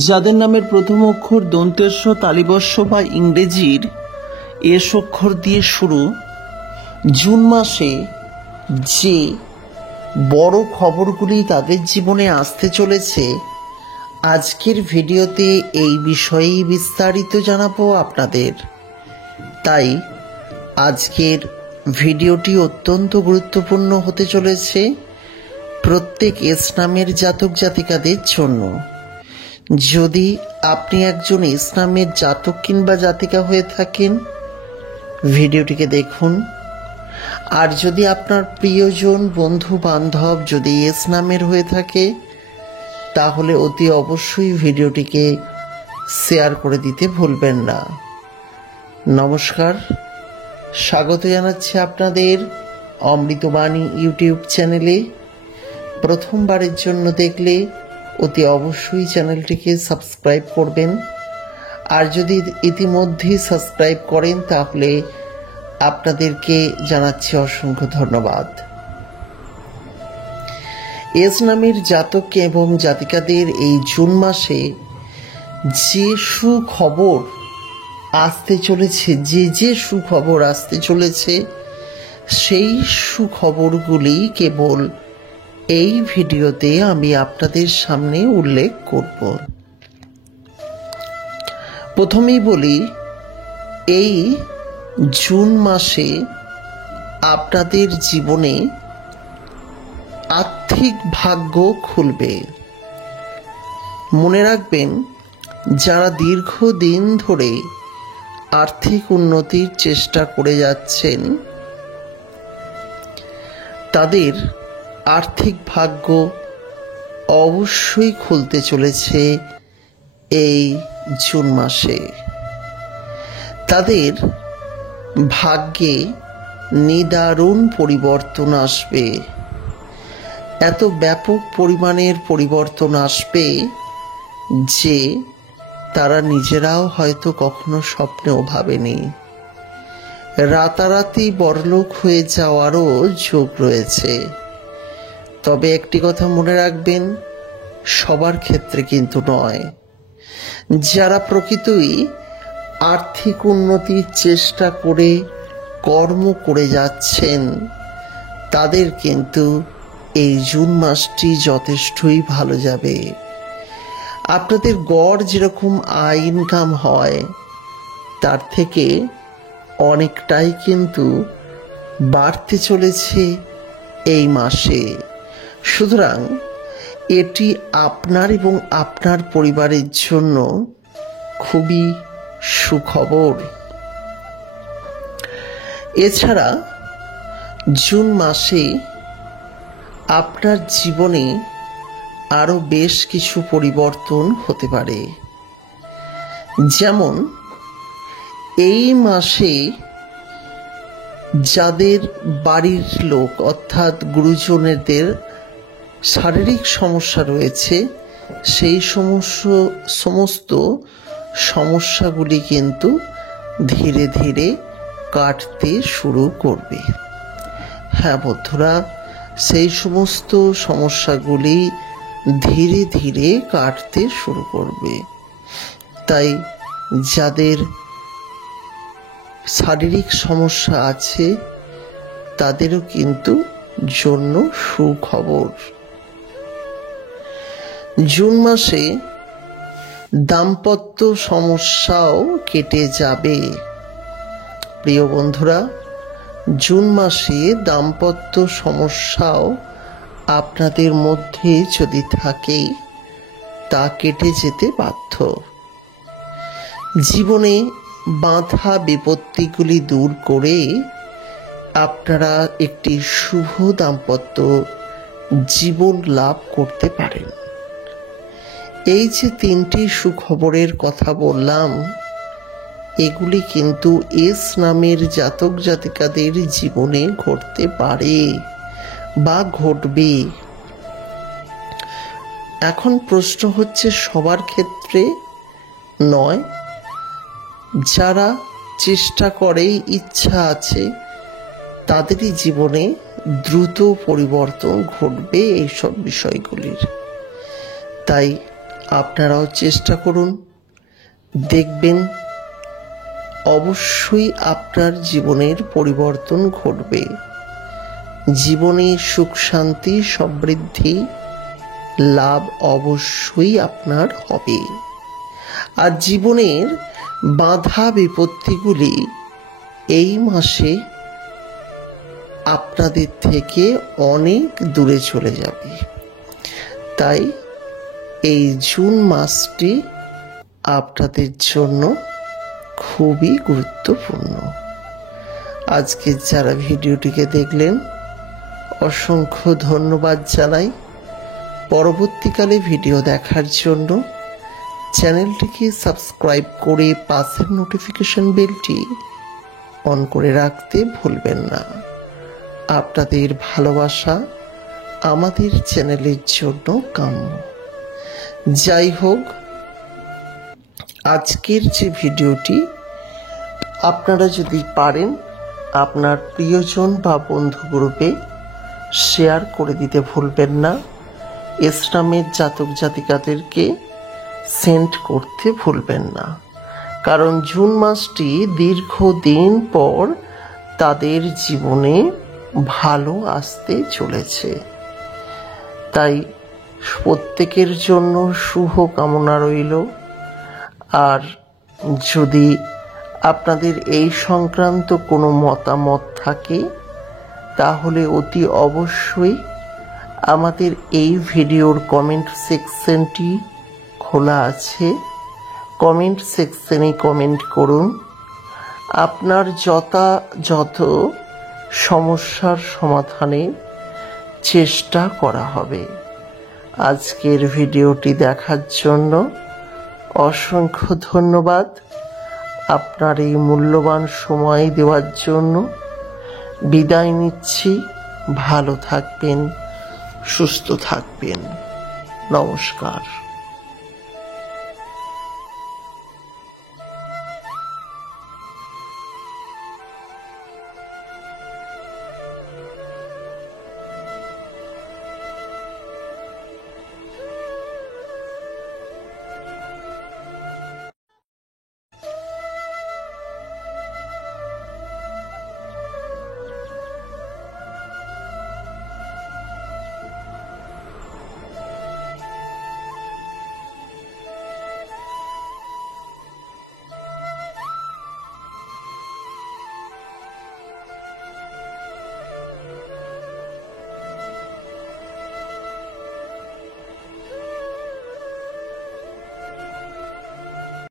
যাদের নামের প্রথম অক্ষর দন্তেস্ব তালিবস্য বা ইংরেজির এস অক্ষর দিয়ে শুরু, জুন মাসে যে বড় খবরগুলি তাদের জীবনে আসতে চলেছে, আজকের ভিডিওতে এই বিষয়েই বিস্তারিত জানাবো আপনাদের। তাই আজকের ভিডিওটি অত্যন্ত গুরুত্বপূর্ণ হতে চলেছে প্রত্যেক এস নামের জাতক জাতিকাদের জন্য। যদি আপনি একজন এস নামের জাতক কিংবা জাতিকা হয়ে থাকেন, ভিডিওটিকে দেখুন। আর যদি আপনার প্রিয়জন, বন্ধু বান্ধব যদি এস নামের হয়ে থাকে, তাহলে অতি অবশ্যই ভিডিওটিকে শেয়ার করে দিতে ভুলবেন না। নমস্কার, স্বাগত জানাচ্ছি আপনাদের অমৃতবাণী ইউটিউব চ্যানেলে। প্রথমবারের জন্য দেখলে অতি অবশ্যই চ্যানেলটিকে সাবস্ক্রাইব করবেন, আর যদি ইতিমধ্যেই সাবস্ক্রাইব করেন তাহলে আপনাদেরকে জানাচ্ছি অসংখ্য ধন্যবাদ। এস নামের জাতক এবং জাতিকাদের এই জুন মাসে যে সুখবর আসতে চলেছে, যে সুখবর আসতে চলেছে, সেই সুখবরগুলি কেবল এই ভিডিওতে আমি আপনাদের সামনে উল্লেখ করব। প্রথমেই বলি, এই জুন মাসে আপনাদের জীবনে আর্থিক ভাগ্য খুলবে। মনে রাখবেন, যারা দীর্ঘদিন ধরে আর্থিক উন্নতির চেষ্টা করে যাচ্ছেন, তাদের আর্থিক ভাগ্য অবশ্যই খুলতে চলেছে এই জুন মাসে। তাদের ভাগ্যে নিদারুণ পরিবর্তন আসবে। এত ব্যাপক পরিমাণের পরিবর্তন আসবে যে তারা নিজেরাও হয়তো কখনো স্বপ্নেও ভাবেনি। রাতারাতি বড়লোক হয়ে যাওয়ারও যোগ রয়েছে। তবে একটি কথা মনে রাখবেন, সবার ক্ষেত্রে কিন্তু নয়। যারা প্রকৃতই আর্থিক উন্নতির চেষ্টা করে কর্ম করে যাচ্ছেন, তাদের কিন্তু এই জুন মাসটি যথেষ্টই ভালো যাবে। আপনাদের গড় যেরকম আয় ইনকাম হয়, তার থেকে অনেকটাই কিন্তু বাড়তে চলেছে এই মাসে। সুতরাং এটি আপনার এবং আপনার পরিবারের জন্য খুবই সুখবর। এছাড়া জুন মাসে আপনার জীবনে আরও বেশ কিছু পরিবর্তন হতে পারে। যেমন এই মাসে যাদের বাড়ির লোক অর্থাৎ গুরুজনদের শারীরিক সমস্যা রয়েছে, সেই সমস্ত সমস্যাগুলি কিন্তু ধীরে ধীরে কাটতে শুরু করবে। হ্যাঁ বন্ধুরা, সেই সমস্ত সমস্যাগুলি ধীরে ধীরে কাটতে শুরু করবে। তাই যাদের শারীরিক সমস্যা আছে, তাদেরও কিন্তু জন্য সুখবর। জুন মাসে দাম্পত্য সমস্যাও কেটে যাবে। প্রিয় বন্ধুরা, জুন মাসে দাম্পত্য সমস্যাও আপনাদের মধ্যে যদি থাকে, তা কেটে যেতে বাধ্য। জীবনে বাধা বিপত্তিগুলি দূর করে আপনারা একটি শুভ দাম্পত্য জীবন লাভ করতে পারেন। এই যে তিনটি সুখবরের কথা বললাম, এগুলি কিন্তু এস নামের জাতক জাতিকাদের জীবনে ঘটতে পারে বা ঘটবে। এখন প্রশ্ন হচ্ছে, সবার ক্ষেত্রে নয়। যারা চেষ্টা করে, ইচ্ছা আছে, তাদেরই জীবনে দ্রুত পরিবর্তন ঘটবে এইসব বিষয়গুলির। তাই আপনারাও চেষ্টা করুন, দেখবেন অবশ্যই আপনার জীবনের পরিবর্তন ঘটবে। জীবনে সুখ শান্তি সমৃদ্ধি লাভ অবশ্যই আপনার হবে। আর জীবনের বাধা বিপত্তিগুলি এই মাসে আপনাদের থেকে অনেক দূরে চলে যাবে। তাই এই জুন মাসটি আপনাদের জন্য খুবই গুরুত্বপূর্ণ। আজকে যারা ভিডিওটিকে দেখলেন অসংখ্য ধন্যবাদ জানাই। পরবর্তীকালে ভিডিও দেখার জন্য চ্যানেলটিকে সাবস্ক্রাইব করে পাশের নোটিফিকেশন বেলটি অন করে রাখতে ভুলবেন না। আপনাদের ভালোবাসা আমাদের চ্যানেলের জন্য কাম্য। যাই হোক, আজকের যে ভিডিওটি আপনারা যদি পারেন আপনার প্রিয়জন বা বন্ধু গ্রুপে শেয়ার করে দিতে ভুলবেন না। ইসলামের জাতক জাতিকাদেরকে সেন্ড করতে ভুলবেন না, কারণ জুন মাসটি দীর্ঘদিন পর তাদের জীবনে ভালো আসতে চলেছে। তাই প্রত্যেকের জন্য শুভ কামনা রইল। আর যদি আপনাদের এই সংক্রান্ত কোনো মতামত থাকে তাহলে অতি অবশ্যই আমাদের এই ভিডিওর কমেন্ট সেকশনটি খোলা আছে। কমেন্ট সেকশনে কমেন্ট করুন। আপনার যথাযথ সমস্যার সমাধানের চেষ্টা করা হবে। আজকের ভিডিওটি দেখার জন্য অসংখ্য ধন্যবাদ। আপনার এই মূল্যবান সময় দেওয়ার জন্য বিদায় নিচ্ছি। ভালো থাকবেন, সুস্থ থাকবেন। নমস্কার।